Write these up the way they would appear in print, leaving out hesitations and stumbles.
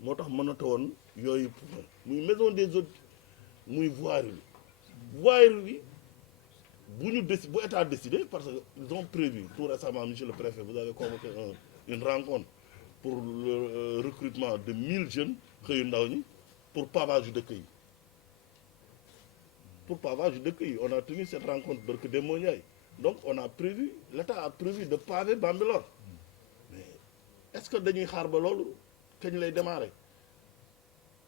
moo tax mënata woon yooyu muy maison des hôtes muy voirie bi bu ñu bu état décidé parce que ils ont prévu tout récemment monsieur le préfet vous avez convoqué une rencontre pour le recrutement de 1000 jeunes xëyu ndaw ñi pour pavage yu dëkk yi on a tenu cette rencontre barke Demba Ndiaye donc l'état a prévu de paver Bambilor mais est-ce que dañuy xaar ba loolu kañ lay démarrer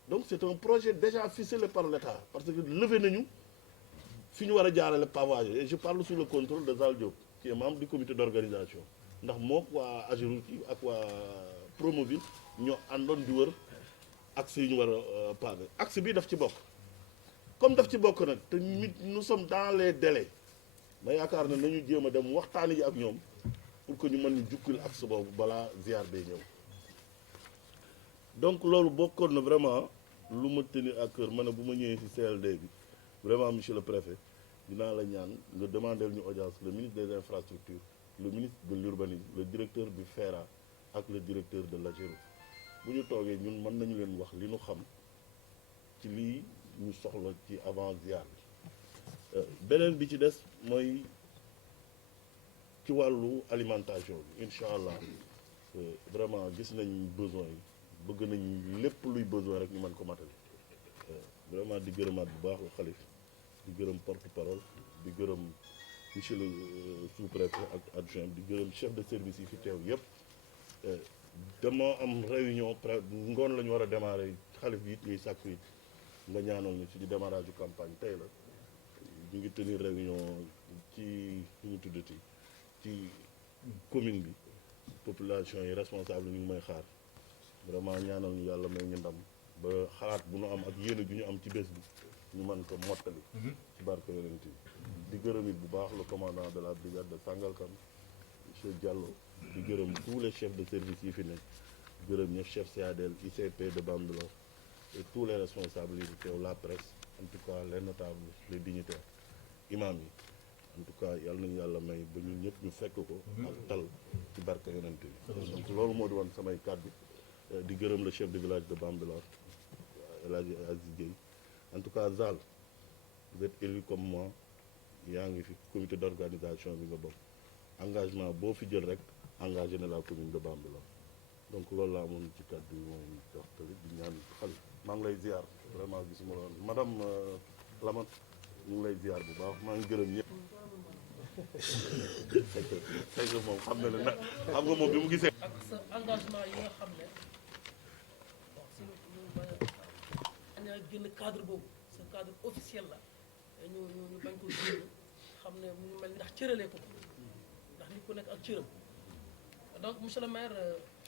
donc c'est un projet déjà ficelé par l'état parce que levé nañu fi ñu war a jaarale pavage et je parle sous le contrôle de Zal Diop qui est membre du comité d'organisation ndax mook waa Ageroute ak waa Promoville ñoo àndoon di wër axe yi ñu war a pavé axe bi daf ci bokk comme daf ci bokk nag te nous sommes dans les délais ma yaakaar ne nañu jéem a dem waxtaani ji ak ñoom pour que ñu mën ñu jukkil axe boobu balaa ziar bee ñëw donc loolu bokkoon na vraiment lu ma tenir à cœur ma ne bu ma ñëwee ci CLD bi vraiment monsieur le préfet dinaa la ñaan nga demander ñu audience le ministre des infrastructures le ministre de l'urbanisme le directeur du FERA ak le directeur de l'AGEROUTE bu ñu toogee ñun mën nañu leen wax li ñu xam ci lii ñu soxla ci avant ziar bi beneen bi ci des mooy ci wàllu alimentation bi incha allah vraiment gis nañ besoin yi bëgg nañ lépp luy besoin rek ñu mën ko matali vraiment di gërëmaat bu baax la xalif di gërëm porte-parole di gërëm monsieur le sous-préfet ak adjoint di gërëm chef de service yi fi teew yépp dama am réunion ngoon la ñu war a démarrer xalif bi it ñuy sàkku yi nga ñaanal ñu ci di démarrage du campagne tey la ñu ngi tenir réunion ci ñu tuddati ci commune bi population yi responsable ñu ngi may xaar vraiment ñaanal ñu yàlla may ñu ndam ba xalaat bu ñu am ak yéene ju ñu am ci bés bi ñu mën ko mottali ci barke yonent bi di gërëm it bu baax le commandant de la brigade de Sangalkam monsieur Diallo di gërëm tous les chefs de service yi fi nekk gërëm ñëpp chef CADL ICP de Bambilor et tous les responsables yi teew la presse en tout cas les notables les dignitaires imam yi en tout cas yàlla nañu yàlla may ba ñun ñëpp ñu fekk ko ak tal ci barke yonent bi donc loolu moo di woon samay kàddu di gërëm le chef de village de Bambilor El Hadji Aziz Gueye en tout cas Zal vous êtes élu comme moi yaa ngi fi comité d'organisation bi nga bokk engagement boo fi jël rek engagé na la commune de Bambilor donc loolu laa amoon ci kàddu yi mooy jox tamit di ñaan xal maa ngi lay ziar vraiment gisuma la woon madame Lamat ñu ngi lay ziar bu baax maa ngi gërëm ñëpp fekk moom xam na ne nag xam nga moom bi mu gisee ak sa engagement yi nga xam ne bon si ñu bañ a génn cadre boobu sa cadre officiel la ñu bañ ko génn xam ne mu mel ni ndax cëralee ko ndax nit ku nekk ak cëram donc monsieur le maire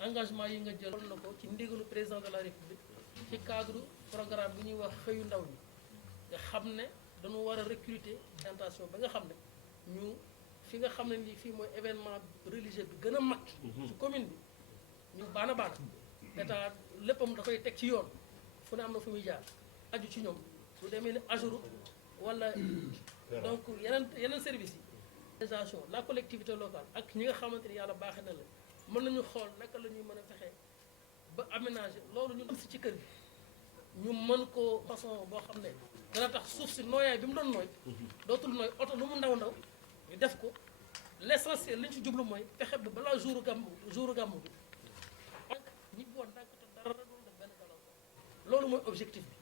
engagement yi nga jël na ko ci ndigalu président de la république ci cadre programme bi ñuy wax xëyu ndaw ñi nga xam ne dañu war a recruter orientation ba nga xam ne ñu fi nga xam ne ni fii mooy événement religieux bi gën a mag ci commune bi ñu baana état léppam da koy teg ci yoon fu ne am na fu muy jaar aju ci ñoom lu demee ni Ageroute wala donc yeneen services yi organisation la collectivité locale ak ñi nga xamante ni yàlla baaxee na la mën nañu xool naka la ñuy mën a fexee ba aménager loolu ñu am si ci kër gi ñu mën ko façon boo xam ne dana tax suuf si nooyaay bi mu doon nooy dootul nooy oto lu mu ndaw ndaw ñu def ko l'essentiel li ñu ci jublu mooy fexe ba balaa jouru gàmmu bi ak ñi boon ndànk te dara dul def benn gàllankoor loolu mooy objectif bi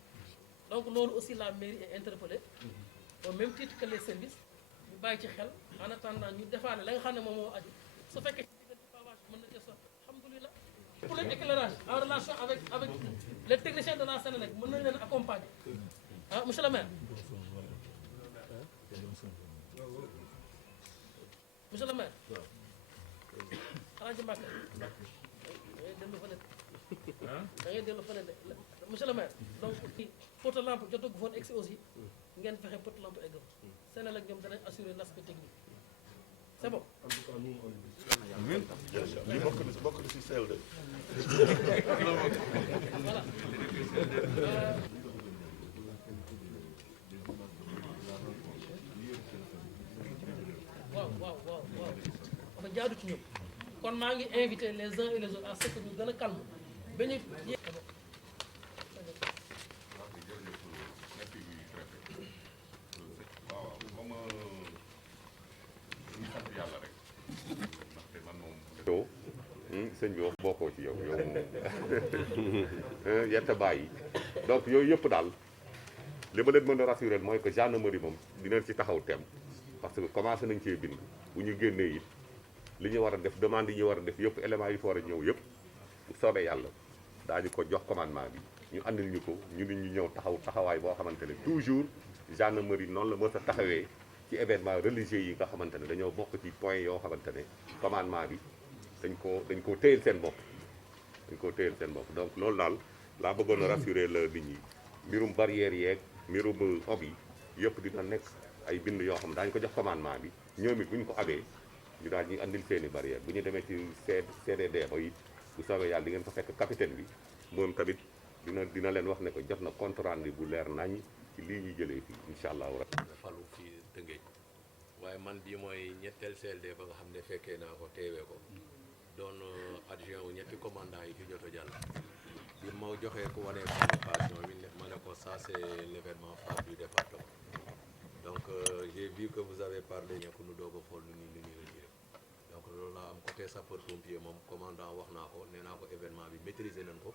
donc loolu aussi la mairie est interpellée au même titre que les services ñu bàyyi ci xel en attendant ñu defaale la nga xam ne moom moo aju su fekkee ci diggante pavage mën na cee sotti alhamdulilah pour l'éclairage en relation avec les techniciens de la Sénélec mën nañ leen accompagner ah monsieur le maire monsieur le maire xanaa ci Mbàkke da ngay dellu fële da ngay dellu fële de monsieur le maire donc poto lampe jotagu foon egsi aussi ngeen fexe poto lampe egg Sénélec ñoom danañ assurer l'aspect technique c'est bon. en tout cas nous on li bokk na ci CLD voilà. waaw dafa jaadu ci ñoom kon maa ngi invité les uns et les autres à ce que ñu gën a calme ba ñu sëñ bi wax bokkoo ci yow yetta bàyyi donc yooyu yëpp daal li ma leen mën a rassuré mooy que gendarmerie moom dinañ ci taxaw tem parce que commencé nañ cee bind bu ñu génnee it li ñu war a def demande yi ñu war a def yëpp éléments yi fa war a ñëw yëpp bu soobee yàlla daañu ko jox commandement bi ñu andil ñu ko ñu nit ñu ñëw taxawaay boo xamante ne toujours gendarmerie noonu la mës a taxawee ci événement religieux yi nga xamante ne dañoo bokk ci point yoo xamante ne commandement bi dañ koo téyel seen bopp donc loolu daal laa bëggoon a rassurer la nit ñi mbirum barrière yeeg mbirum ob yi yëpp dina nekk ay bind yoo xam ne daañu ko jox commandement bi ñoom it bu ñu ko amee ñu daal ñuy andil seeni barrière bu ñu demee ci CDD ba it bu soobee yàlla di ngeen fa fekk capitaine bi moom tamit dina leen wax ne ko jot na compte rendu bu leer nañ ci lii ñuy jëlee fii incha allahu rabbi falu fii Tëngéej waaye man bii mooy ñetteel CLD ba nga xam ne fekkee naa ko teewee ko doon adjoint wu ñetti commandant yi fi jot a jàll bi ma joxee ko wane convocation bi ma ne ko ça c'est l'événement phare du département donc j'ai vu que vous avez parlé ñekk nu doog a xool nu ñuy retiré donc loolu laa am côté sapeur pompier moom commandant wax naa ko nee naa ko événement bi maîtriser nañ ko.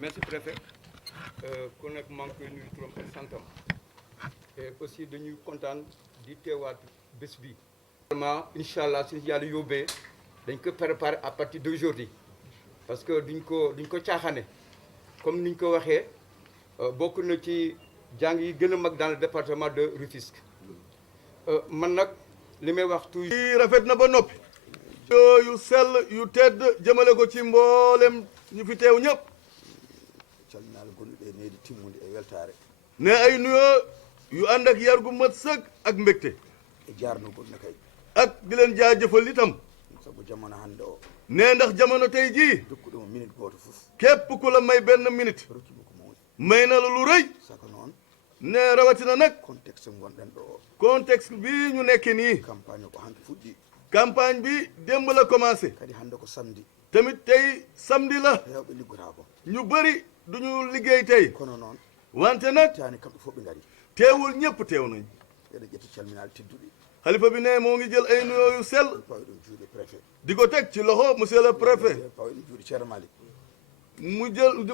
Merci préfet ku nekk maa ngi koy nuyu turam ak santam et aussi dañuy kontaan di teewaat bés bi. vraiment incha allah suñu yàlla yóbbee dañ ko préparer à partir d'aujourd'hui parce que duñ ko caaxaane comme niñ ko waxee bokk na ci jàng yi gën a mag dans le département de Rufisque man nag li may wax toujours. lii rafet na ba noppi. yu sell yu tedd jëmale ko ci mboolem ñu fi teew ñëpp. calminaal gonɗuɓe needi timmude e weltare ne ay nuyoo yu ànd ak yar gu mat sëg ak mbégte. e jarnugol ne kay ak di leen jaajëfal itam. sabu jamono hannde o ne ndax jamono tey jii. dokkuɗomo minute goto fof képp ku la may benn minute. rokkimo ko mawni may na la lu rëy. saka noon ne rawatina nag. contexte gonɗen ɗo o contexte bii ñu nekk nii. campagne o ko hanki fuɗɗi campagne bi démb la commencé. kadi hannde ko samedi tamit tey samedi la. hewɓe liggota ko ñu bëri duñu liggéey tey. kono noon wante nag. tani kamɓe fof ɓe ngari teewul ñëpp teew nañ. eɗen ƴetti calminal tedduɗi xalifa bi ne moo ngi jël ay nuyoo yu sell. pawi ɗum juuɗe préfet di ko teg ci loxo monsieur le préfet. pawi ɗum juuɗe ceerno malik mu jël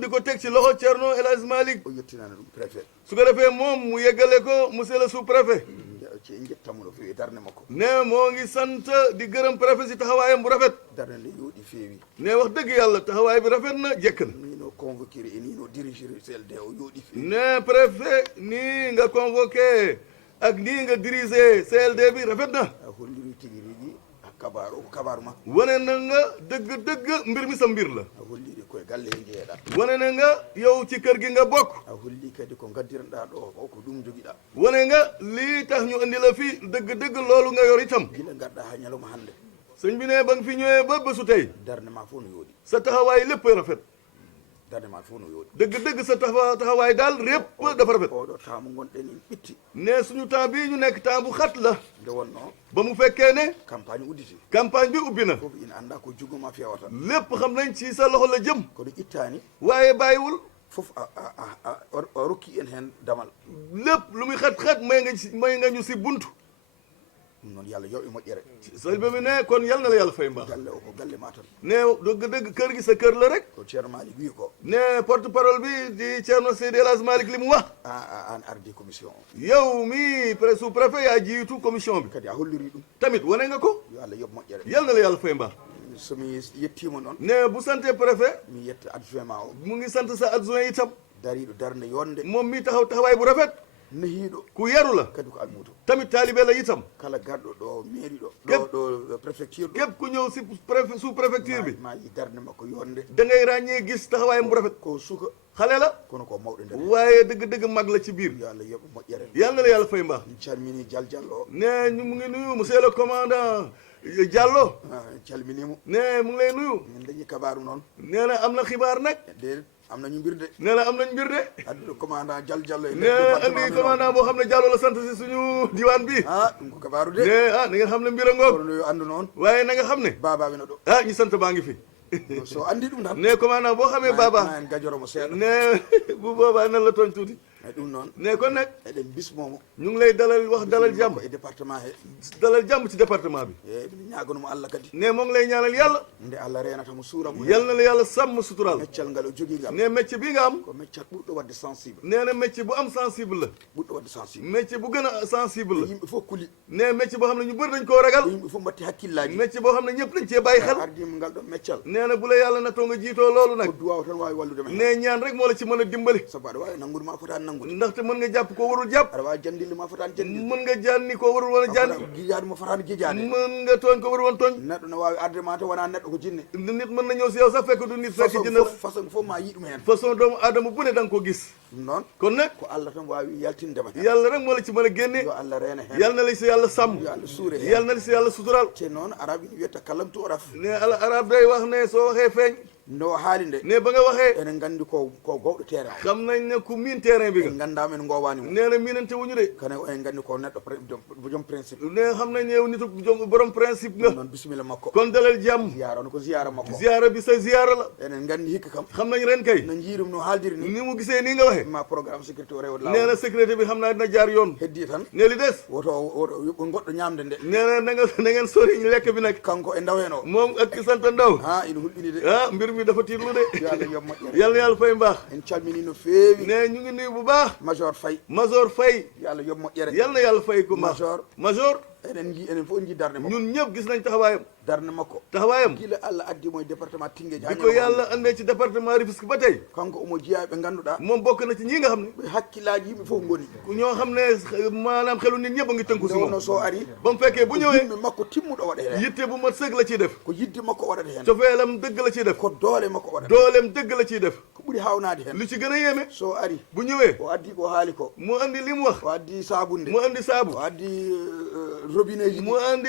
di ko teg ci loxo Thierno El Hadj Malick. o yettinani ɗum préfet su ko defee moom mu yeggale ko monsieur le sous-préfet. jettamo no fewi darde makko ne moo ngi sant di gërëm préfet si taxawaayam bu rafet. darde nde yooɗi feewi ne wax dëgg yàlla taxawaay bi rafet na jekk na. ni no convoquer e ni no diriger CLD o yooɗi feewi ne préfet nii nga convoqué ak nii nga diriger CLD bi rafet na. a holliri tigi rigui kabar o ko kabaru ma wane na nga dëgg mbir mi sa mbir la. a holliri koye galle he jeeyaɗa wane na nga yow ci kër gi nga bokk. a holli kadi ko gaddiranɗa ɗo o ko ɗum joguiɗa wane nga lii tax ñu andi la fi dëgg loolu nga yor itam. guila garɗa ha ñalawma hannde sëñ bi ne ba nga fi ñëwee ba bésu tey. darde ma fof no yooɗi sa taxawaay lépp rafet. darde ma fof no yooɗi dëgg sa taxawaay daal lépp dafa rafet. oɗo temps mo gonɗen en ɓitti ne suñu temps bii ñu nekk temps bu xat la. nde wonno ba mu fekkee ne. campagne udditi campagne bi ubbi na. fof ina anda ko juguma fewata lépp xam nañ ci sa loxo la jëm. kono ittani waaye bàyyiwul. fof a rokki en hen damal lépp lu muy xat-xat may nga ñu si buntu. ɗum noon yallah yoɓe moƴƴere sëñ bi ne kon yal na la yàlla fay mbaax. galle o ko galle ma tan ne dëgg kër gi sa kër la rek. ko ceerno malik wi ko ne porte parole bi di Thierno Seydi El Hadj Malick li mu wax. an ardi commission o yow mi sous préfet yaa jiitu commission bi. kadi a holliri ɗum tamit wane nga ko. yo allah yoɓ moƴƴere yal na la yàlla fay mbaax. somi yettima noon ne bu sante préfet. mi yetta adjoint ma o mu ngi sant sa adjoint itam. dariɗo darde yonde moom mi taxawaay bu rafet. nehiɗo ku yaru la. kadi ko almudo tamit taalibe la itam. kala garɗo ɗo mairie Képp- ɗo préfecture ɗo képp ku ñëw si sous préfecture bi. ma yi darde makko yonde da ngay ràññee gis taxawaayam bu rafet. ko suka xale la. kono ko mawɗo nder waaye dëgg mag la ci biir. yo allah yoɓa moƴƴere yal na la yàlla fay mbaax. min calmini diallo o ne ñu mu ngi nuyu monsieur le commandant Diallo. calminimo ne mu ngi lay nuyu. min dañi kabaru noon nee na am na xibaar nag. de am nañu mbir de nee na am nañ mbir de. adduɗo commandant diallo e ne andi commandant boo xam ne Diallo la sant si suñu diwaan bi. ɗum ko kabaru de ne na ngeen xam ne mbir a ngoog. kono yo andu noon waaye na nga xam ne. babaɓe no ɗo ñu sant baa ngi fi. so andi ɗum tan ne commandant boo xamee Baba. ma en gajoromo seeɗa ne bu boobaa nan la tooñ tuuti. ɗum noon ne kon nag eɗen bismomo ñu ngi lay dalal wax dalal jàmm ko e département he dalal jàmm ci département bi e mbiɗa ñagonomo Allah kadi ne moo ngi lay ñaanal yàlla nde Allah renatamo suuramo yal na la yàlla sàmm sutural meccal ngal o jogui ngal ne métier bii nga am ko meccal ɓurɗo wadde sensible nee na métier bu am sensible la ɓurɗo wadde sensible métier bu gën a sensible la yimɓe fof kuli ne métier boo xam ne ñu bëri dañ koo ragal yimɓe fof mbatti hakkillaji métier boo xam ne ñëpp dañ cee bàyyi xel ardima ngal ɗon meccal nee na bu la yàlla na too nga jiitoo loolu nag ko duwaw tan wawi wallude men ne ñaan rek moo la ci mën a dimbali sabu aɗa wawi nanngude ma fotani nanngude ndaxte mën nga jàpp koo warul jàpp aɗa wawi jandille ma fotani jandille mën nga janni koo warul woon a janni guijade mo fotani guijade mën nga tooñ ko warul woon tooñ neɗɗo ne wawi arde ma to wona neɗɗo ko jinne nit mën na ñëw si yow sax fekk du nit fekk jinne façon fof ma yiɗum hen façon doomu aadama bu ne da nga ko gis ɗum noon kon nag ko Allah tan wawi yaltindema hen yàlla rek moo la ci mën a génne yo Allah reena hen yàlla na la si yàlla sàmm yo Allah suure hen yàlla na la si yàlla sutural te noon arabe ina wiyata kalamtu oraf ne ala arab day wax ne soo waxee feeñ no haali nde ne ba nga waxee enen gandi ko gowɗo terrain xam nañ ne ku miin terrain bi en nga gandama en gowani mo nee na miinante wuñu de kane en gandi ko neɗɗo joom principe ne xam nañ ne yow nitu borom principe nga noon bisimilla makko kon dalal jàmm ziyara no ko ziyara makko ziyaara bi sa ziyaara la enen gandi hikka kam xam nañ ren kay no jiirum no haaldiri ni ni mu gisee nii nga waxee ma programme sécurité o rewde nee lawol na sécurité bi xam naa dina jaar yoon heddi tan ne li des woto goɗɗo ñamde nde nee na na ngeen sori lekk bi nag kanko e ndaw hen o moom ak ki sant Ndaw ha ina hulɓini de ah mbir mi dafa tiitlu de yo Allah yob moƴƴere yal na yàlla fay mbaax en calmini no feewi ne ñu ngi nuyu bu baax major Faye Major Faye yo Allah yob moƴƴere yal na yàlla fay ko mbaax Major Major enen ji enen fof en ji darde makko ñun ñëpp gis nañ taxawaayam darde makko taxawaayam gila Allah addi mo e département Tinguéji bi ko yàlla andee ci département Rufisque ba tey kanko omo jeeya ɓe ganduɗa moom bokk na ci ñi nga xam ne ɓe hakkillaji yimɓe fof goni ñoo xam ne maanaam xelu nit ñëpp a ngi tënku si nde moom wonno so ari ba mu fekkee bu ñëwee yimɓe makko timmuɗo waɗa hen yitte bu mat sëg la ciy def ko yidde makko waɗata hen cofeelam dëgg la ciy def ko doole makko waɗata dooleem dëgg la ciy def ko ɓuuri hawnade hen lu ci gën a yéeme so ari bu ñëwee o addi ko haali ko mu andi li mu wax o addi sabunde mu andi saabu o addi robinet ji mu andi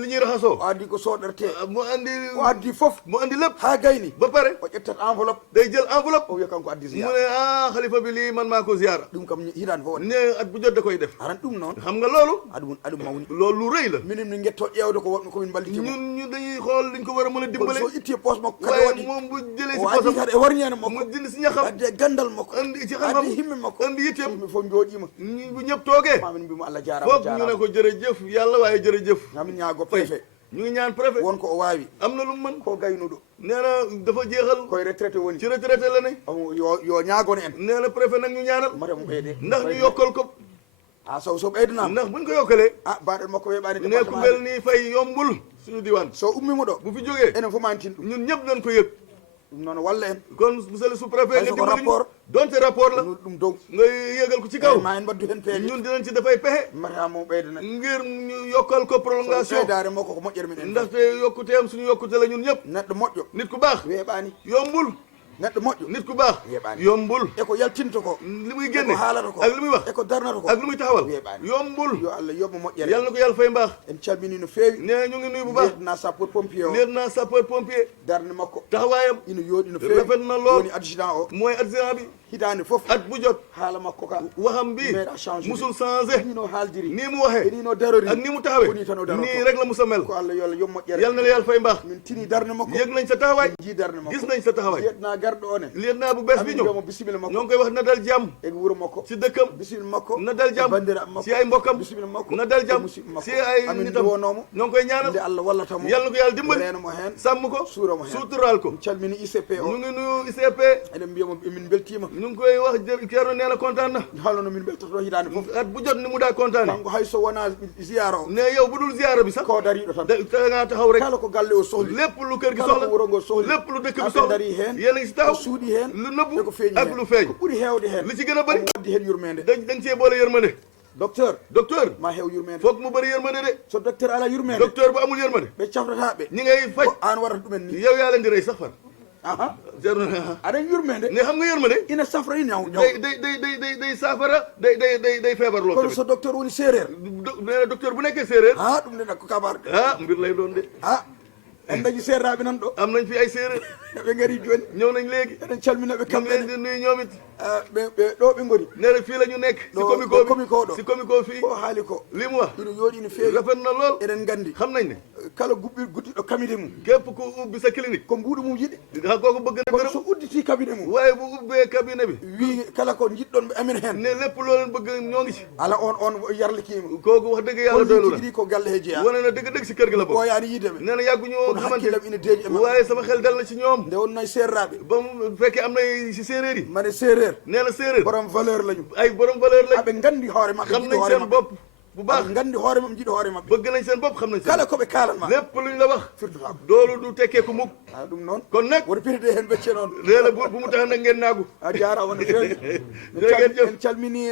li ñuy raxasoo o addi ko soɗerte mu andi o addi foof mu andi lépp ha gayni ba pare o ƴettat enveloppe day jël enveloppe o wiya kanko addi mu ziyara ne ah xalifa bi lii man maa ko ziyaara ɗum kam hitande fof waɗi ne at bu jot da koy def aran ɗum noon xam nga loolu aɗum mawni loolu lu rëy la minen min guetto ƴewde ko wonɓe komin ballitimo ñun ñu dañuy xool liñ ko war a mën a dimbale so itti e poche makko kadi waaye waɗi moom bu jëlee si o addi posam kadi e warñede mu makko jënd si ñaxam addi e gandal makko andi ci addi xam-xam himme makko andi yitteem yimɓe fof jooɗima bu ñëpp toogee mamin mbimo Allah jarama foog ñu ne ko jërëjëf yàlla waaye jërëjëf mamin ñaago préfet ñu ngi ñaan préfet wonko o wawi am na lu mu mën ko gaynuɗo nee na dafa jeexal koye retraité woni ci retraité la ne yo ñaagone en nee na préfet nag ñu ñaanal matemo ɓeyde ndax ñu yokkal ko ha so ɓeydanama ndax buñ ko yokkalee baɗel makko weeɓani ne ku mel ni fay yombul suñu diwaan so ummimo ɗo bu fi jógee enen fof mani tin ɗum ñun ñëpp dañ ko yëg ɗum noon walla en kon monsieur le sous-préfet nga Hay so ko dimbali ñu rapport. donte rapport la ɗum dow nga yëgal ko ci kaw ma en mbaddu hen peeje ñun dinañ ci dafay pexe matamo ɓeydana ngir ñu yokkal ko prolongation ɓeydare makko ko moƴƴere men en ndaxte yokkuteem suñu yokkute la ñun ñëpp neɗɗo moƴƴo nit ku baax weeɓani yombul neɗɗo moƴƴo nit ku baax Yeɓaani. yombul eko yaltinta ko li muy génne eko haalata ko ak li muy wax eko darnata ko ak li muy taxawal Yeɓaani. yombul yo Allah yoɓmo moƴƴere yàlla na ko yàlla fay mbaax en calmini no feewi ne ñu ngi nuyu bu baax lieutenant sapeur pompier o lieutenant sapeur pompier darde makko taxawaayam ina yooɗi no feewi rafet na lool woni adjudant o mooy adjudant bi hitande foof at bu jot haala makko ka waxam bi meeɗa changé musul changé ni no haaldiri nii mu waxee ni no darori ak ni mu taxawee woni tan o daroto nii rek la musa mel ko Allah yo Allah yoɓ moƴƴere yàlla na la yàlla fay mbaax min tini darde makko yëg nañ sa taxawaay ji darde makko gis nañ sa taxawaay lieutenant garɗo o ne lieutenant bu bees bi amin ñëw mbiyamo bisimilla ñoo makko ngi koy wax na dal jàmm e wuuro makko ci dëkkam bisimilla makko na dal jàmm bandiraɓe makko si ay mbokkam bisimilla makko na dal e jàmm musidɓe makko si ay amin nitam duwonomo ñoo ngi koy ñaanal nde Allah wallatamo yàlla na ko yàlla dimbali renamo hen sàmm ko suuramo hen suuturaal ko en calmini ICP o ñu ngi nuyu ICP eɗen mbiyamo min beltima ñu ngi koy wax Thierno nee na kontaan na haalno min beltoto hitande foof at bu jot ni mu daa kontaane kanko hay so wona ziyara o ne yow bu dul ziyaara bi sax ko dariɗo tan da nga taxaw rek kala ko galle o sohli lépp lu kër gi kala soxla ko wuro ngo sohli lépp lu dëkk bi aɓe soxla dari hen yéen a ngi si taxaw ko suuɗi hen lu e nëbbu ko feeñi ak hen lu feeñ ko ɓuuri hewde hen li ci gën a bëri omo waddi hen yurmede dañ cee boole yërmande docteur docteur ma heew yurmede foog mu bëri yërmande de so docteur ala yurmede docteur bu amul yërmande ɓe caftataɓe ñi ngay faj ko an waɗata ɗumen ni yow yaa leen di rey sax far aha Thierno aɗen yurmede ne xam nga yërmande ina safra i ñaw day saafara day feebar loo kono tamit so docteur woni séréer nee na docteur bu nekkee séeréer ha ɗum nena ko kabar ah mbir lay doon de ha en dañi seeraaɓe nan ɗo am nañ fi ay séeréer ɓe ngari jooni ñëw nañ léegi eɗen calminaɓe ñu ngi leen kamɓene di nuyu ñoom it ɓe ɗo ɓe ngoni nee na fii la ñu nekk si ɗo comico bi comico ɗo si comico fii ko haali ko li mu wax ino yooɗi no feewi rafet na lool eɗen nganndi xam nañ ne kala guddiɗo cabinet mum képp ku ubbi sa clinique ko mbuuɗo mum yiɗi xa kooku bëgg na kono gërëm so udditi cabinet mum waaye bu ubbee cabinet bi wi kala ko jiɗɗon ɓe amen heen ne lépp loo leen bëgg ñoo ngi ci ala on yarlikima kooku wax dëgg yàlla doylu holli tigui ko galle he jeeya wane na dëgg-dëgg si kër gi la bokk ɓooyaani yiideɓe nee na yàgguñoo kono xamante hakkillam ina deeƴi e maɓɓe waaye sama xel dal na ci ñoom nde wonno e serraɓe ba mu fekkee am na si séeréer yi mane séeréer nee na séeréer borom valeur lañu ay borom valeur lañ aɓe nganndi hoore maɓɓe xam jiɗi nañ hoore seen maɓɓe bopp bu baax aɓe nganndi hoore maɓɓe jiɗi hoore maɓɓe bëgg nañ seen bopp xam nañ seen kala koɓe kaalanma lépp luñ la wax firtotako doolu du tekkee ko mukk ɗum noon kon nag woto piride heen ɓecce noon nee na bu mu tax nag ngeen naagu a jaarama no feewi jërëjëf en calmini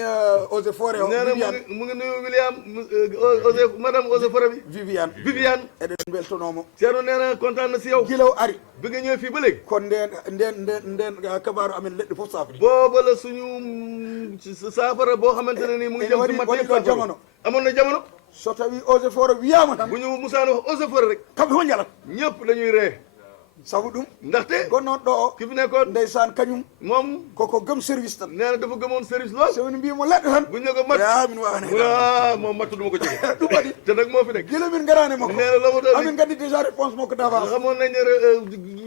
eaux et forêt o nee na Viviane mu ngi nuyu William madame Eaux et Forêts bi Viviane eɗen beltonomo Thierno nee na kontaan na si yow guilaw ari bi nga ñëwee fii ba léegi kon nden kabaru amen leɗɗe fof safri booba la suñu saafara boo xamante ne nii mu ngi jëm ci mat waɗi ɗo jamono amoon na jamono so tawi eaux et forêt wiyama tan bu ñu musaani wax Eaux et Forêts rek kamɓe fof jalat ñëpp dañuy ree sabu ɗum ndaxte gonnoon ɗo o ki fi nekkoon ndeysan kañum moom koko gëm service tan nee na dafa gëmoon service lool so woni mbimo leɗɗo tan buñ ne ko mat ya min wawani moom mattu duma ko jóge ɗum waɗi te nag moo fi nekk guila min garani makko nee na la mu doon amin gandi déjà réponse makko dafa xamoon nañ ne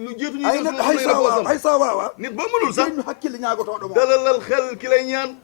lu jiitu ñu ay neɗɗo hay sa wawa nit boo mënul sax ñu hakkille ñagotoɗo mo dalalal xel ki lay ñaan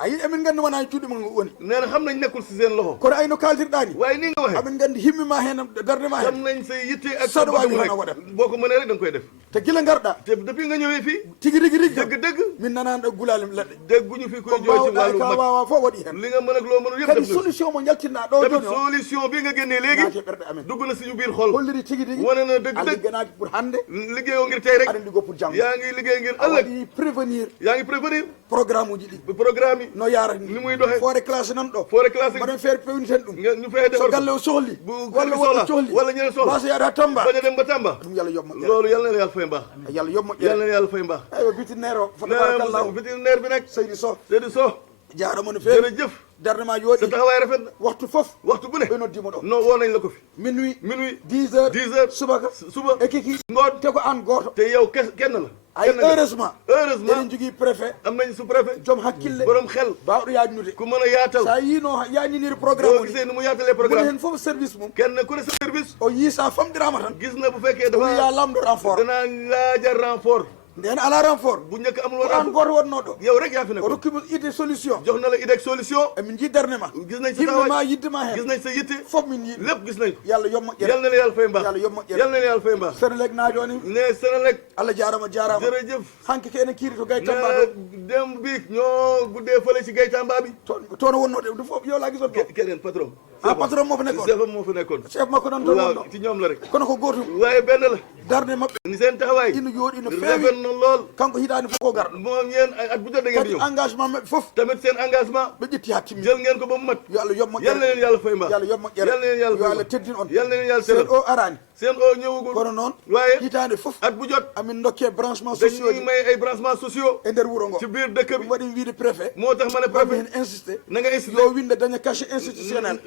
ayi emin gandi wona cuuɗi mo woni nee na xam nañ nekkul si seen loxo kono ayno kaldirɗa ni waaye ni nga waxee amin gandi himmima hen dardema xam hen nañ say yitte ak saɗa wawi bëgg hana rek waɗat boo ko mënee rek da nga koy def te guila garɗa te depuis nga ñëwee fii tigui rigui rigui dëgg-dëgg min nanani ɗo gulali leɗɗe dégguñu fi ko koy jooy ci mbawɗa wàllu ka mat wawa fof waɗi hen li nga mën ak loo mënul yëpp kadi def na solution mo jaltinɗa ɗo tamit joni o solution bi nga génnee léegi naati e ɓerɗe amen dugg na suñu biir xol holliri tigui rigui wane na a dëgg-dëgg ligganaki pour hande liggéeyoo ngir tey rek aɗa liggo pour janggo yaa ngi liggéey ngir a ëllëg waɗi prévenir yaa ngi prévenir programme uji ɗi programme yi no yarata ni ni muy doxee forêt classé nan ɗo forêt classée mbaɗen feere pewniten ɗum nga ñu fay so defar galle o sohli bu walla kër gi woɗɗo soxla sohli wala ñeneen soxla wasa yaada Tamba bañ a dem ba Tamba ɗum yalla yoɓ moƴƴere loolu yal na la yàlla fay mbaax yalla yoɓ yal moƴƴere na la yàlla fay mbaax eywa vétérinaire o fa nee tabarakallahu vétérinaire bi nag Seydi Sow Seydou Sow jaarama no feewi jërëjëf dardema sa yooɗi taxawaay rafet na waxtu fof waxtu bu ne ɓe noddima ɗo non woo nañ la ko fi minuit minuit 10 heures 10 heures subaka suba e kiki ngoon te ko an goto te yow kenn la ay kenn nga heureusement heureusement eɗen jogui préfet am nañ sous préfet joom hakkille borom xel bawɗo yajnude ku mën a yaatal sa yino yañiniri programme boo uji gisee ni mu yaatalee mone programme hen foof service mum kenn ku ne sa service o yii sa famɗirama tan gis na bu fekkee o wiya dafa lamɗo renfort danaa laaja renfort nden ala renfort bu njëkk amul ko an woon goto wonno ɗo yow rek yaa fi o nekkoon rokkima idée solution jox na la idée ak solution emin jiddardema gis nañ sa yimɓe ma taxawaay yiddema gis hen nañ sa yitte foof min yiɗi lépp gis nañ ko yalla yob moƴƴere yal na la yàlla fay mbaax yalla yob moƴƴere yal na la yàlla fay mbaax Senelec naajoni ne Senelec allah jarama jarama jërëjëf hanke ke enen kiiri to gay ne tamba ɗo dem bi ñoo guddee fële ci gay Tamba bi toon wonno ɗe fof yo la guisot ɗo keneen patron a patron mo fa nekkoon chef moo fa nekkoon chef makko nan toon wonno waaw ci ñoom la rek kono ko gotum waaye benn la darde mabɓe ni seen taxawaay ino jooɗi no rafet feewi na lool kanko hitande fof ko garɗo moom yéen at bu jot da ngeen di kadi ñëw engagement mabɓe foof tamit seen engagement ɓe ƴetti ha timmi jël ngeen ko ba mu mat yo allah yob yal na moƴƴere leen yàlla fay mbaax yo allah yob moƴƴere yal na leen yàlla yo fay allah mbaax teddin on yal na leen yàlla sen teral o arani seen o ñëwagul kono noon waaye hitande foof at bu jot amin dokke branchement sociaux dañuy ji may ay branchements sociaux e nder wuuro ngo ci biir dëkk ɗum bi waɗi wiide préfet moo tax ma ne baɓe préfet hen insisté na nga insisté yo winde daña cachet institutionnel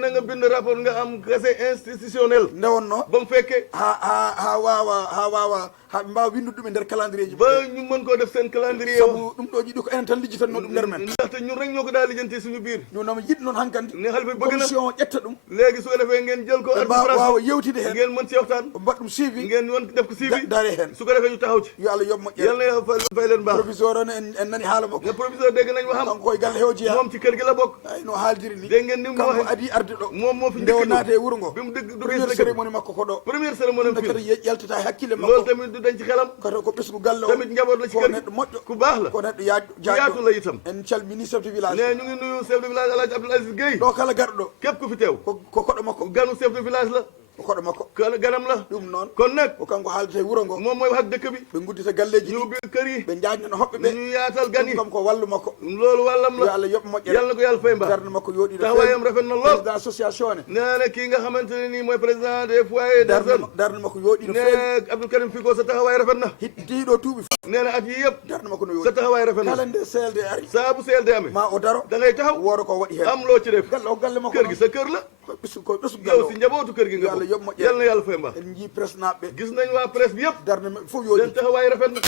na nga bind rapport nga am casier institutionnel nde wonno ba mu fekkee ha wawa ha ɓe mbawa windude ɗum e nder calendrier ji ba ñu mën koo def seen calendrier sabu ɗum ɗo jiiɗi ko enen tan lijjitanno ɗum nder men ndaxte ñun rek ñoo ko daal lijjanti suñu biir ɗum noon yiɗi noon hankkandi ne xel bi bëgg na commission o ƴetta ɗum léegi su ko defee ngeen jël ko ɓe mbawa wawa administration yewtide hen ngeen mën ci waxtaan mbaɗ ɗum suivi ngeen won def ko suivi daare hen su ko defee ñu taxaw ci yo allah yob yal moƴƴere na yàlla fay leen baax proviseur on en nani haala makko nga proviseur dégg nañ waxam kanko koye galle hew jeeya moom ci kër gi la bokk ay no haaldiri ni dégg ngeen ni mu kanko waxee adi arde ɗo moom moo fi nde o njëkk naate e wuuro ngo bi mu dëgg du premiére dëkk cérémonie makko ko ɗo première cérémonie ɗum fii kadi ƴeltata e hakkille loolu makko tamit du dañ ci xelam koto ko ɓesgu galle o tamit njaboot la ci ko kër gi neɗɗo moƴƴo ku baax la ko neɗɗo yaatu jaajɗo la itam en calmini chef de village ne ñu ngi nuyu chef de village Alhaji Abdoul Aziz Gueye ɗo kala garɗo ɗo képp ku fi teew ko koɗo makko ganu chef de village la ko koɗo makko ganam la ɗum noon kon nag ko kanko haaldata e wuuro ngo moom mooy wax ak dëkk bi ɓe guddita galleji ñu ɗi ubbi kër yi ɓe jaajnano hoɓɓe ɓe ñu yaatal gan yi ɗum kam ko wallu makko loolu wàllam yo la allah yoɓ moƴƴere yàlla na ko yàlla fay mbaax darde makko yooɗi no taxawaayam rafet na lool président association ne nee na kii nga xamante ne nii mooy président des foyers des jeunes darde makko yooɗi no feewi ne Abdou Karim Figo sa taxawaay rafet na hittiɗo duuɓi fof nee na at yi yëpp darde makko no sa yooɗi taxawaay rafet kala na nde CLD ari saa bu CLD amee ma o daro da ngay taxaw wooro ko waɗi hen am loo ci def galle o galle makko kër gi sa kër la koye ɓesgu yow si galle njabootu kër gi o yo nga allah Allah yoɓ moƴƴere yal na yàlla fay mbaax en jii presse naɓɓe gis nañ waa presse bi yëpp darde maɓɓe fof seen yooɗi taxawaay rafet na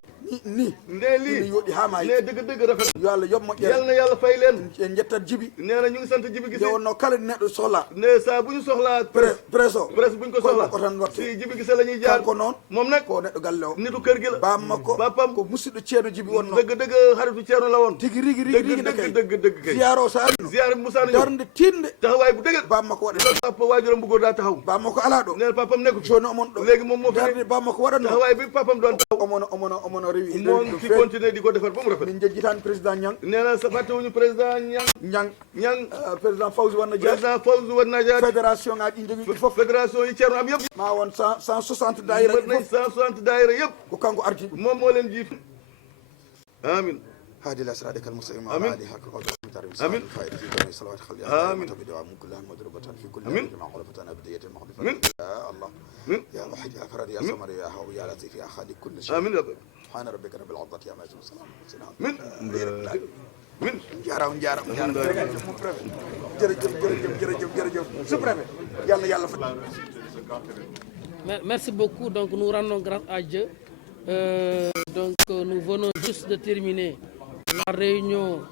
ni ndee lii ina yooɗi ha maayi ne dëgg-dëgg rafet yo Allah yoɓ yal moƴƴere na yàlla fay leen en jettat Djiby nee na ñu ngi sant Djiby Guissé nde wonno kala neɗɗo sohla ne saa bu ñu soxlaa presse o presse bu ñu ko koye soxlaa makko tan watte si Djiby Guissé la ñuy jaar kanko noon moom nag ko neɗɗo galle o nitu kër gi la bam makko Bapam ko musidɗo ceerno Djiby wonno dëgg-dëgg xaritu Ceerno la woon tigi rigui nde kay dëgg kay ziyare o so arino ziyaar bi Moussa ñëw darde tinde taxawaay bu dëgg bam makko waɗa loolu papa waajuram bu góor daa taxaw bam makko ala ɗo nee na papam nekku fi joni omon ɗo léegi moom moo fi darde nekk bam makko waɗatno taxawaay bi papam doon taxaw omono rewi moom ci continuer di ko defar ba mu rafet min jejjitani président Niang nee na sa fàttewuñu président Niang président Fawzi Wanna Dia président Fawzi Wanna Dia fédération ngaji ɗi jogui fof fédération yi Ceerno am yëpp ma won 160 dayira mën nañ 160 daayira yëpp ko kanko ardi moom moo leen jiitu amin هذه الأسرار كالمسلمين آمين. وعلى حق قدر آمين. الفائدة في جميع صلوات خلي آمين. بدوام كلها مضربة في كل آمين. جمع غلفة أبدية مغلفة آمين. يا الله آمين. يا واحد يا فرد يا صمد يا هو يا لطيف يا خالق كل شيء amin ya سبحان ربك رب العزة يا ماجد والسلام min min جارم jërëjëf sous-préfet yàlla fa Merci beaucoup. Donc nous rendons grâce à Dieu. Nous venons juste de terminer la réunion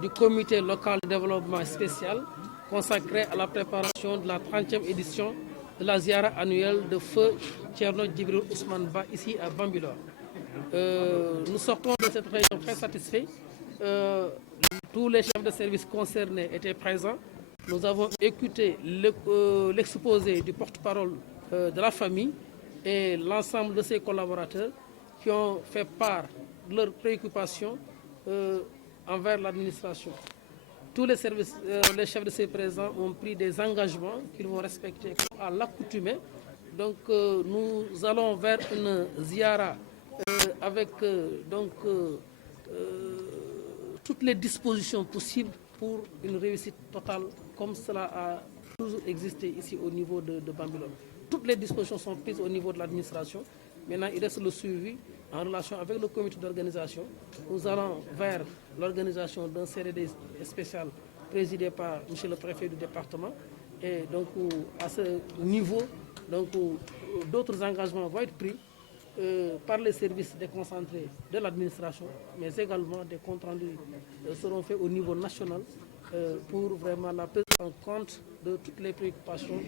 du comité local de développement spécial consacré à la préparation de la 30e édition de la ziara annuelle de feu Thierno Djibril Ousmane Ba ici à Bambilor. Nous sortons de cette réunion très satisfaits. Tous les chefs de service concernés étaient présents. Nous avons écouté l'exposé du porte-parole de la famille et l'ensemble de ses collaborateurs qui ont fait part de leurs préoccupations envers l'administration. Tous les services, les chefs de ces présents ont pris des engagements qu'ils vont respecter à l'accoutumée. Donc nous allons vers une ziara avec toutes les dispositions possibles pour une réussite totale comme cela a toujours existé ici au niveau de Bambilor. Toutes les dispositions sont prises au niveau de l'administration. Maintenant, il reste le suivi en relation avec le comité d'organisation. Nous allons vers l'organisation d'un CRD spécial présidé par M. le préfet du département. Et donc, à ce niveau, d'autres engagements vont être pris par les services déconcentrés de l'administration, mais également des comptes rendus seront faits au niveau national pour vraiment la prise en compte de toutes les préoccupations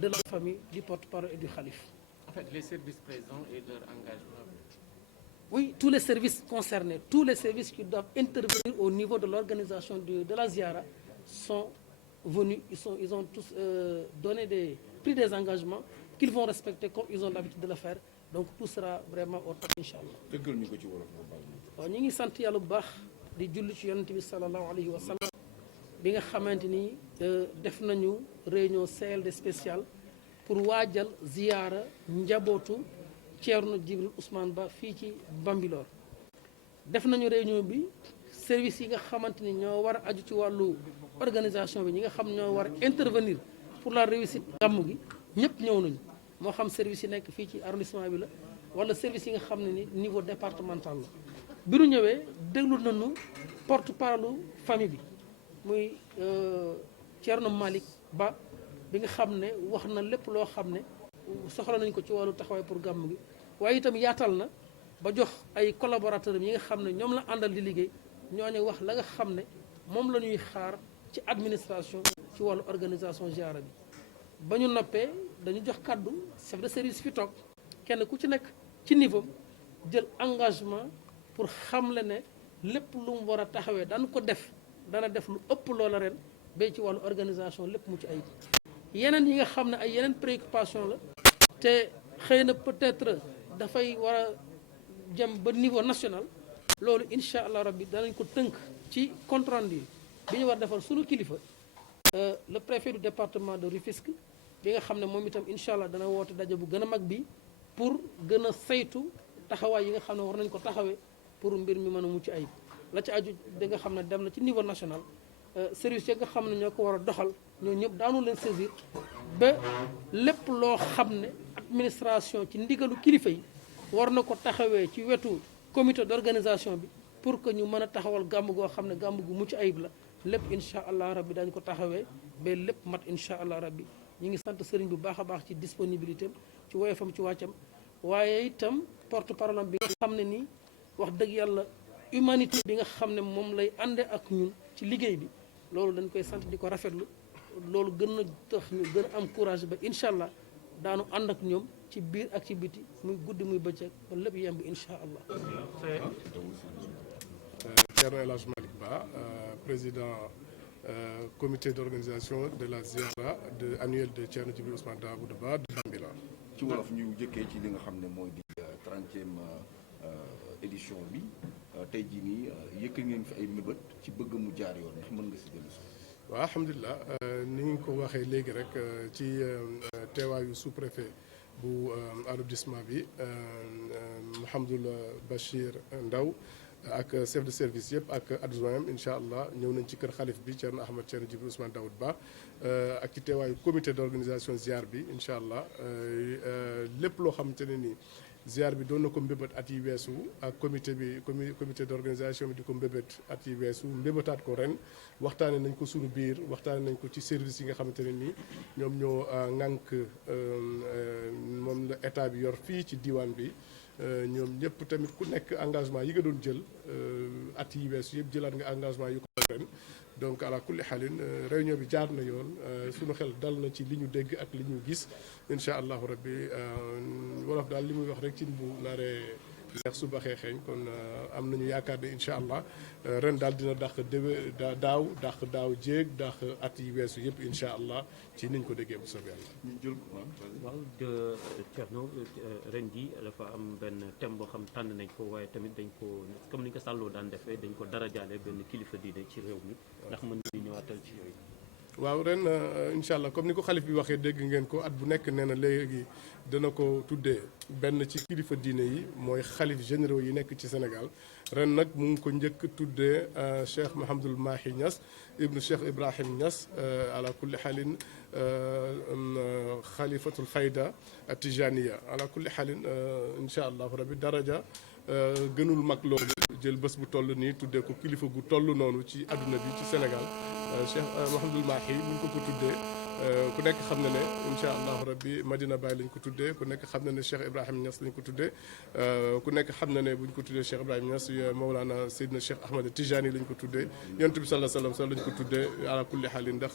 de la famille, du porte-parole et du khalife. En fait, les services présents et leur engagement. Oui, tous les services concernés, tous les services qui doivent intervenir au niveau de l'organisation de la ziara sont venus, ils ont tous pris des engagements qu'ils vont respecter comme ils ont l'habitude de le faire. Donc tout sera vraiment au top, Inch'Allah. waaw ñu ngi sant yàlla bu baax di julli ci yonent bi sallallahu alayhi wa sallam bi nga xamante ni def nañu réunion CLD spéciale pour waajal ziyaara njabootu Thierno Djibril Ousmane Ba fii ci Bambilor. def nañu réunion bi service yi nga xamante ni ñoo war a aju ci wàllu organisation bi ñi nga xam ñoo war a intervenir pour la réussite gàmmu gi ñëpp ñëw nañu. moo xam service yi nekk fii ci arrondissement bi la wala service yi nga xam ne ni niveau départemental la bi ñu ñëwee déglu nañu porte-parole famille bi muy Thierno Malick Ba bi nga xam ne wax na lépp loo xam ne soxla nañ ko ci wàllu taxawaay pour gàmm gi waaye itam yaatal na ba jox ay collaborateurs yi nga xam ne ñoom la àndal di liggéey ñooñu wax la nga xam ne moom la ñuy xaar ci administration ci wàllu organisation ziara bi ba ñu noppee dañu jox kàddu chef de service fi toog kenn ku ci nekk ci niveau jël engagement pour xamle ne lépp lu mu war a taxawee daan ko def dana def lu ëpp loola ren bay ci wàllu organisation lépp mu ci ayib yeneen yi nga xam ne ay yeneen préoccupation la te xëy na peut-être dafay war a jëm ba niveau national loolu incha allah rabbi danañ ko tënk ci compte rendu bi ñu war defal sunu kilifa le préfet du département de Rufisque bi nga xam ne moom itam incha allah dana woote daje bu gën a mag bi pour gën a saytu taxawaay yi nga xam ne war nañ ko taxawee pour mbir mi mën a mucc ayib la ci aju da nga xam ne dem na ci niveau national service yi nga xam ne ñoo ko war a doxal ñoo ñëpp daanu leen saisir ba lépp loo xam ne administration ci ndigalu kilifa yi war na ko taxawee ci wetu comité d'organisation bi pour que ñu mën a taxawal gàmm goo xam ne gàmm gu mucc ayib la lépp incha allah rabbi dañ ko taxawee ba lépp mat incha allah rabbi ñu ngi sant sëriñ bu baax a baax ci disponibilité am ci woyofam ci wàccam waaye itam porte parole bi nga xam ne nii wax dëgg yàlla humanité bi nga xam ne moom lay ànde ak ñun ci liggéey bi loolu dañ koy sant di ko rafetlu loolu gën a tax ñu gën a am courage ba incha allah daanu ànd ak ñoom ci biir ak ci biti muy guddi muy bëccëg ba lépp yemb incha allah. Thierno El Hadj Malick Ba, président comité d'organisation de la ziara annuelle de Thierno Djibril Ousmane Daouda Ba de Bambila. ci wolof ñu jëkkee ci li nga xam ne mooy di 30e édition bi tey jii nii yëkk ngeen fi ay mébét ci bëgg mu jaar yoon ndax mën nga si dellu si. waaw alhamdulilah ni nga ko waxee léegi rek ci teewaayu sous-préfet bu arrondissement bi Mouhamadoul Bachir Ndaw ak chef de service yëpp ak adjoint am incha allah ñëw nañ ci kër xalif bi Thierno Ahmed Thierno Djibril Ousmane Daouda Ba ak ci teewaayu comité d'organisation ziar bi incha allah lépp loo xamante ne nii ziar bi doon na ko mbébét at yi weesu ak comité d'organisation bi di ko mbébét at yi weesu mbébétaat ko ren waxtaane nañ ko suñu biir waxtaane nañ ko ci service yi nga xamante ne nii ñoom ñoo ŋànk moom la état bi yor fii ci diwaan bi ñoom ñëpp tamit ku nekk engagement yi nga doon jël at yi weesu yëpp jëlaat nga engagement yu ko ren donc ala kulli xaalin réunion bi jaar na yoon suñu xel dal na ci li ñu dégg ak li ñu gis incha allahu rabbi wolof daal li muy wax rek ci bu naaree neex su baxee xeeñ kon am nañu yaakaar ne incha allah ren daal dina dàq daaw jéeg dàq at yi weesu yëpp incha allah ci niñ ko déggee bu soobee yàlla. ñu jël waaw Thierno ren ji dafa am benn thème boo xam tànn nañ ko waaye tamit dañ ko comme ni ñu ko sàlloo daan defee dañ ko darajaale benn kilifa diine ci réew mi ndax mën nañu ñëwaatal ci yooyu. waaw ren incha allah comme ni ko xalif bi waxee dégg ngeen ko at bu nekk nee na léegi dana ko tuddee benn ci kilifa diine yi mooy xalif généraux yi nekk ci Sénégal ren nag mu ngi ko njëkk tuddee Cheikh Mouhamadoul Mahi Niass ibnu Cheikh Ibrahim Niass ala kulli xaalin xalifatul fayda atijaniya ala kulli xaalin incha allahu rabbi daraja gënul mag loolu jël bés bu toll nii tuddee ko kilifa gu toll noonu ci àdduna bi ci Sénégal Cheikh Mouhamadoul Mahi bu ñu ko tuddee ku nekk xam na ne incha allahu rabbi Madina Baye lañ ko tuddee ku nekk xam na ne Cheikh Ibrahim Niass lañ ko tuddee ku nekk xam na ne bu ñu ko tuddee Cheikh Ibrahim Niass Mawlana Seydina Cheikh Ahmed Tijani lañ ko tuddee yonent bi sallallahu alayhi wa sallam lañ ko tuddee ala kulli xaalin ndax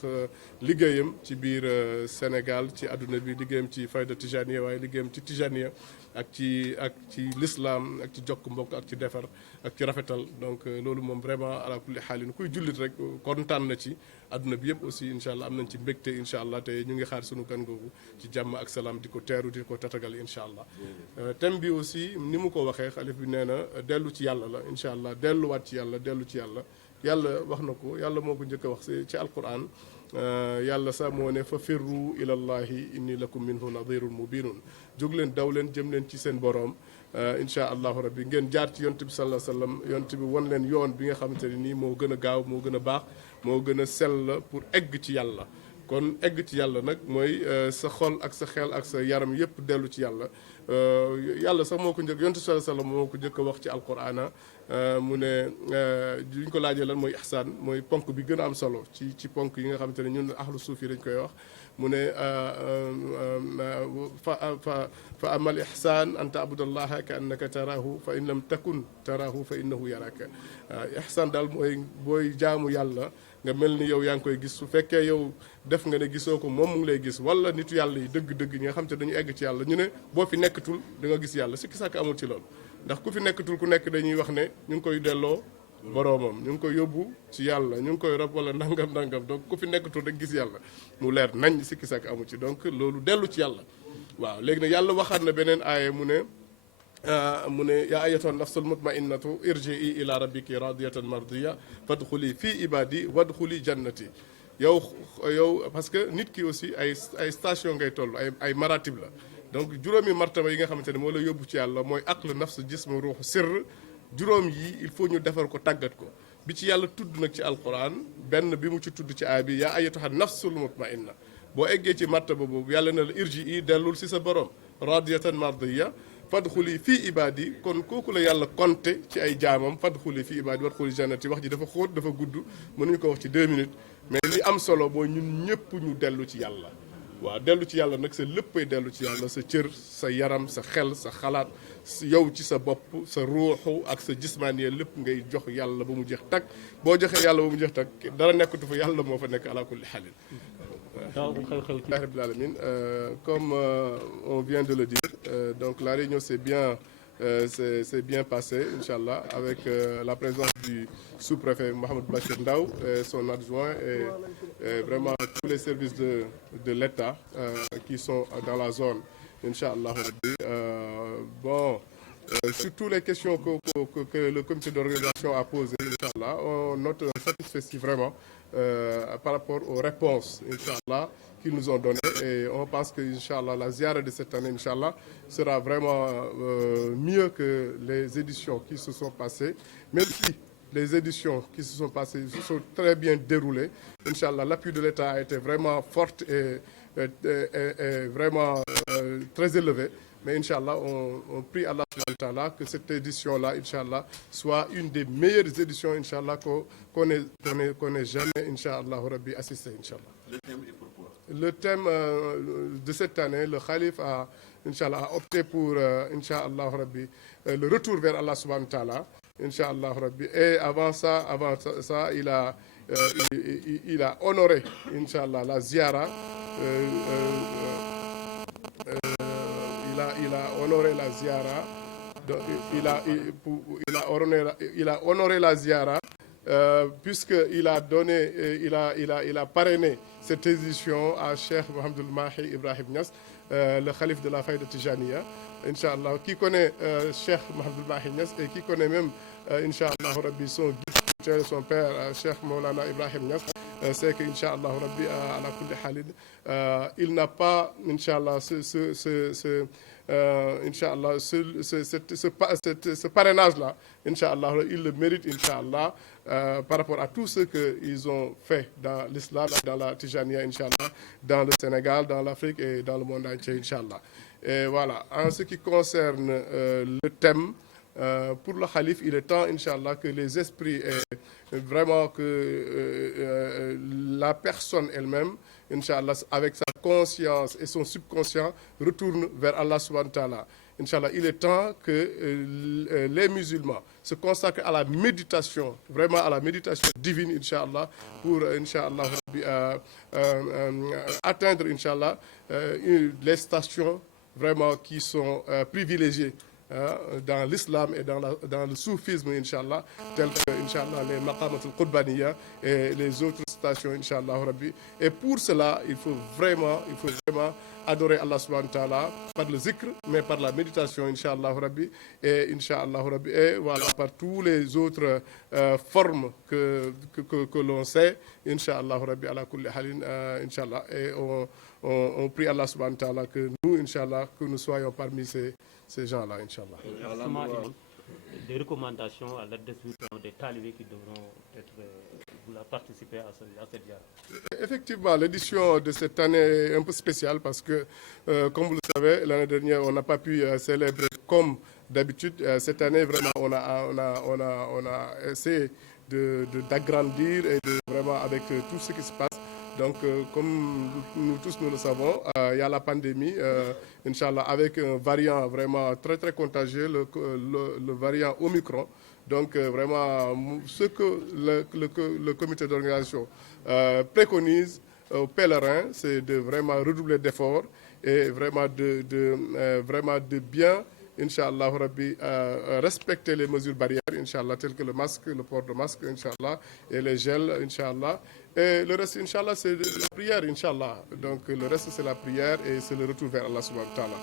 liggéeyam ci biir Sénégal ci àdduna bi liggéeyam ci fayda Tijaniya waaye liggéeyam ci Tijaniya ak ci l'islam ak ci jokk mbokk ak ci defar ak ci rafetal donc loolu moom vraiment ala kulli xaalin kuy jullit rek kontaan na ci àdduna bi yëpp aussi incha allah am nañ ci mbégte incha allah te ñu ngi xaar sunu gan googu ci jàmm ak salaam di ko teeru di ko tatagal incha allah thème bi aussi ni mu ko waxee xalif bi nee na dellu ci yàlla la incha allah delluwaat ci yàlla dellu ci yàlla yàlla wax na ko yàlla moo ko njëkk a wax ci alquran yàlla sax moo ne fa firru ilallahi inni lakum minhu nadirun mubinun jóg leen daw leen jëm leen ci seen boroom incha allahu rabbi ngeen jaar ci yonent bi sallallahu alayhi wasallam yonent bi won leen yoon bi nga xamante ne nii moo gën a gaaw moo gën a baax moo gën a sell pour egg ci yàlla kon egg ci yàlla nag mooy sa xol ak sa xel ak sa yaram yépp dellu ci yàlla yàlla sax moo ko njëkk yonent bi sallallahu alayhi wasallam moo ko njëkk a wax ci alqur'ana mu ne duñ ko laajee lan mooy ihsaan mooy ponk bi gën a am solo ci ponk yi nga xamante ne ñun ahlu suuf yi dañ koy wax mu ne fa amal ihsaan an taabudallaha ka annaka tarahu fa in lam takun tarahu fa innahu yaraka ihsaan daal mooy booy jaamu yàlla nga mel ni yow yaa ngi koy gis su fekkee yow def nga ne gisoo ko moom mu ngi lay gis wala nitu yàlla yi dëgg-dëgg ñi nga xam te dañu egg ci yàlla ñu ne boo fi nekkatul da nga gis yàlla sikki sàkk amul ci loolu ndax ku fi nekkatul ku nekk dañuy wax ne ñu ngi koy delloo boroomam ñu ngi koy yóbbu ci yàlla ñu ngi koy rob wala nangam nangam donc ku fi nekkatul rek gis yàlla mu leer nañ sikki sàkk amul ci donc loolu dellu ci yàlla waaw léegi nag yàlla waxaat na beneen aaye mu ne yaa ayyatuha nafsul mutmainnatu irji'i ila rabbiki radiyatan mardiya fadxuli fii ibadi wadxuli jannati yow parce que nit ki aussi ay station ngay toll ay maratib la donc juróomi martaba yi nga xamante ne moo la yóbbu ci yàlla mooy aql nafs jism ruux sirr juróom yi il faut ñu defar ko tàggat ko bi ci yàlla tudd nag ci alquran benn bi mu ci tudd ci aay bi yaa ayyatuha nafsul mutmainna boo eggee ci martaba boobu yàlla na la irji'i dellul si sa borom radiyatan mardiya fadxuli fii ibadi kon kooku la yàlla compté ci ay jaamam fadxuli fii ibadi wadxuli jannati wax ji dafa xóot dafa gudd mënuñu ko wax ci 2 minutes mais li am solo mooy ñun ñëpp ñu dellu ci yàlla waaw dellu ci yàlla nag sa léppay dellu ci yàlla sa cër sa yaram sa xel sa xalaat yow ci sa bopp sa ruuxu ak sa jismaaniye lépp ngay jox yàlla ba mu jeex tag boo joxee yàlla ba mu jeex tag dara nekkatu fa yàlla moo fa nekk ala kulli xaalin. Alhamdulilah rabbil alamin. Comme on vient de le dire, donc la réunion s'est bien passée, Inch'Allah, avec la présence du sous-préfet Mohamed Bachir Ndaw, et son adjoint et vraiment tous les services de l'État qui sont dans la zone, Inch'Allah. Sur toutes les questions que le comité d'organisation a posées, Inch'Allah, on note un satisfait vraiment par rapport aux réponses, Inch'Allah, qu'ils nous ont données. Et on pense que, Inch'Allah, la ziara de cette année, Inch'Allah, sera vraiment mieux que les éditions qui se sont passées. Même si les éditions qui se sont passées se sont très bien déroulées, Inch'Allah, l'appui de l'État a été vraiment fort et vraiment très élevé. Mais Inch'Allah, on prie Allah subhanahu wa ta'ala que cette édition-là, Inch'Allah, soit une des meilleures éditions, Inch'Allah, qu'on ait jamais, Inch'Allah, Rabbi, assisté, Inch'Allah. Le thème est pourquoi? Le thème de cette année, le Khalif a, Inch'Allah, a opté pour, Inch'Allah, Rabbi, le retour vers Allah subhanahu wa ta'ala, Inch'Allah, Rabbi. Et avant ça, il a honoré, Inch'Allah, la ziara. Il a honoré la ziara. Il a honoré la ziara puisqu'il a donné, il a parrainé cette édition à Cheikh Mohamed Mahi Ibrahim Niass, le Khalif de la Faïda Tijaniya, Inch'Allah, qui connaît Cheikh Mohamed Mahi Niass et qui connaît même, Inch'Allah, Rabbi, son guide, son père, Cheikh Maulana Ibrahim Niass. C'est que, Inch'Allah, Rabbi, à la kulli halid, il n'a pas, Inch'Allah, Inch'Allah, ce parrainage-là, Inch'Allah, il le mérite, Inch'Allah, par rapport à tout ce qu'ils ont fait dans l'islam, dans la Tijaniya, Inch'Allah, dans le Sénégal, dans l'Afrique et dans le monde entier, Inch'Allah. Et voilà, en ce qui concerne le thème, pour le Khalif, il est temps, Inch'Allah, que les esprits, vraiment que la personne elle-même, Inch'Allah, avec sa conscience et son subconscient, retourne vers Allah subhanahu wa ta'ala. Inch'Allah, il est temps que les musulmans se consacrent à la méditation, vraiment à la méditation divine, Inch'Allah, pour, Inch'Allah, atteindre, Inch'Allah, les stations vraiment qui sont privilégiées dans l'islam et dans le soufisme, Inch'Allah, tels que, Inch'Allah, les maqamat al-Qurbaniya et les autres stations, Inch'Allah, Rabbi. Et pour cela, il faut vraiment adorer Allah subhanahu wa ta'ala par le zikr, mais par la méditation, Inch'Allah, Rabbi, et Inch'Allah, Rabbi, et voilà, par tous les autres formes que l'on sait, Inch'Allah, Rabbi, ala kulli halin, Inch'Allah, et on prie Allah subhanahu wa ta'ala que nous, Inch'Allah, que nous soyons parmi ces gens-là, Inch'Allah. Justement, des recommandations à l'adresse des talibés qui devront vouloir participer à cette diara. Effectivement, l'édition de cette année est un peu spéciale parce que, comme vous le savez, l'année dernière, on n'a pas pu célébrer comme d'habitude. Cette année, vraiment, on a essayé d'agrandir et vraiment avec tout ce qui se passe. Donc, comme nous tous nous le savons, il y a la pandémie, Inch'Allah, avec un variant vraiment très très contagieux, le variant Omicron. Donc, vraiment, ce que le comité d'organisation préconise aux pèlerins, c'est de vraiment redoubler d'efforts et vraiment de bien, Inch'Allah, Rabbi, respecter les mesures barrières, Inch'Allah, telles que le masque, le port de masque, Inch'Allah, et les gels, Inch'Allah. Et le reste, Inch'Allah, c'est la prière, Inch'Allah. Donc, le reste, c'est la prière et c'est le retour vers Allah subhanahu wa ta'ala.